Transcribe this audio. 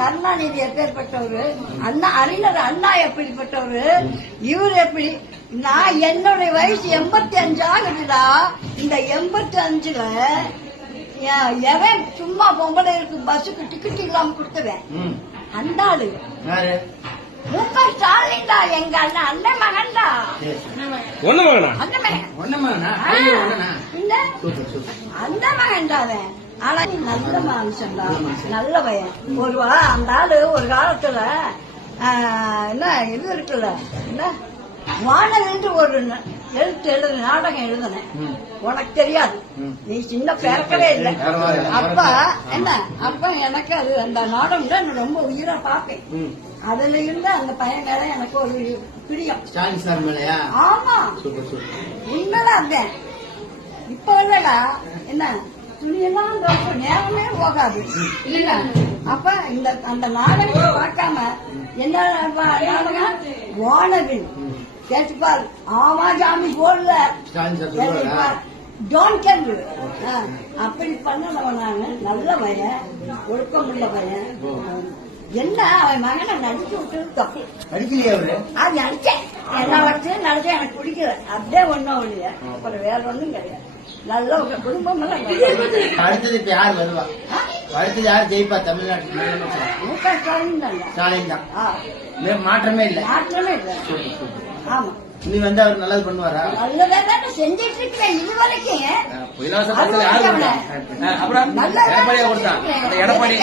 கருணாநிதி எப்பேற்பட்டவரு, அண்ணா அறிஞர் அண்ணா எப்படிப்பட்டவரு, இவர் எப்படி. நான் என்னுடைய வயசு 85 ஆகுதுடா. இந்த 85ல எவன் சும்மா பொம்பளைக்கு பஸ்ஸுக்கு டிக்கெட் இல்லாம கொடுத்துவேன். அந்த ஆளு முக ஸ்டாலின் தான். எங்க அண்ணன் அண்ணன் மகன்டா. அந்த மகன் தான். ஆனா நல்ல மனுஷன் தான், நல்ல பையன். அந்த ஆளு ஒரு காலத்துல என்ன இது இருக்குல்ல, என்ன வானவில் ஒரு நாடகம் எழுதுனேன். உனக்கு தெரியாது, நீ சின்ன பிறக்கவே இல்லை. அப்ப என்ன, அப்ப எனக்கு அது அந்த நாடகம் தான் ரொம்ப உயிரா பாப்பேன். அதுல இருந்து அந்த பையன் மேல எனக்கு ஒரு பிரியம். ஆமா, உண்மைதான். இருந்தேன் இப்ப இல்லடா. என்ன துணியெல்லாம் நேரமே போகாது இல்ல. அப்ப இந்த அந்த நாடகத்தை பார்க்காம என்ன நாடகம் வானவில் கேட்டுப்பார். ஆமா ஜாமி போடல அப்படி பண்ணவன் நானு. நல்ல பையன், ஒழுக்கம் உள்ள பையன். என்ன அவன் மகனை நடிச்சு விட்டது தப்பு. அது நடிச்சேன், எல்லா வருஷம் நடிச்சேன். எனக்கு பிடிக்கல. அப்படியே ஒண்ணும் இல்லையா. அப்புறம் வேற ஒண்ணும் கிடையாது. நல்ல ஒரு குடும்பம் எல்லாம். அடுத்தது இப்ப யார் வருவா? அடுத்தது யார் ஜெயிப்பா தமிழ்நாட்டுக்கு? முக ஸ்டாலின் தான். ஸ்டாலின் தான். மாற்றமே இல்லை. மாற்றமே இல்லை. ஆமா, நீ வந்து அவர் நல்லது பண்ணுவாரா? நல்லதான் செஞ்சிட்டு இருக்கிறேன் இது வரைக்கும். இலவச பஸ்ல யாரு கொடுத்தா? அப்புறம் எடப்பாடியா கொடுத்தா? எடப்பாடி